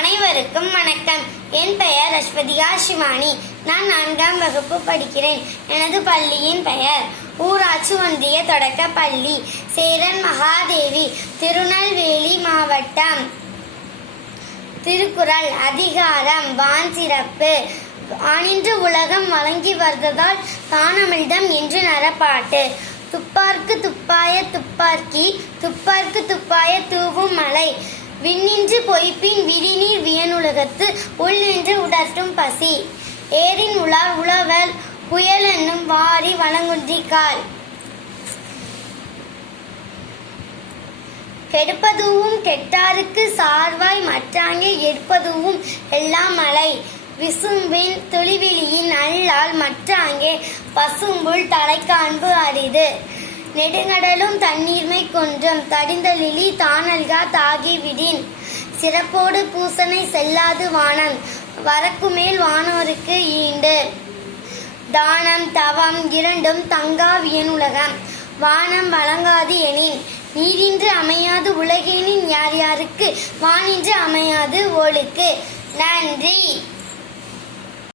அனைவருக்கும் வணக்கம். என் பெயர் அஸ்வதிகா சிவானி. நான் 4ஆம் வகுப்பு படிக்கிறேன். எனது பள்ளியின் பெயர் ஊராட்சி ஒன்றிய தொடக்க பள்ளி, சேரன் மகாதேவி, திருநெல்வேலி மாவட்டம். திருக்குறள் அதிகாரம் வான் சிறப்பு. வானின்று உலகம் வழங்கி வருவதால் தானமிழ்தம் என்று நரப்பாட்டு. துப்பார்க்கு துப்பாய துப்பார்க்கி, துப்பார்க்கு துப்பாய தூவும் மலை. விண்ணின்று பொய்ப்பின் விரிநீர் வியனுலகத்து, உள் நின்று உடற்றும் பசி. ஏரின் உலார் உழவல் புயல் என்னும் வாரி வளங்குன்றிக்கால். கெடுப்பதுவும் கெட்டாருக்கு சார்வாய் மற்றாங்கே எடுப்பதுவும் எல்லாம் மலை. விசும்பின் துளிவிழியின் அல்லால் மற்றாங்கே பசும்புல் தலைக்காண்பு அரிது. நெடுங்கடலும் தண்ணீர்மை கொன்றும் தடிந்தலிலி தானல்கா தாகிவிடின். சிறப்போடு பூசனை செல்லாது வானம், வரக்குமேல் வானோருக்கு ஈண்டு. தானம் தவம் இரண்டும் தங்கா வியனுலகம், வானம் வழங்காது எனின். நீரின்று அமையாது உலகெனின் யார் யாருக்கு, வானின்று அமையாது ஒழுக்கு. நன்றி.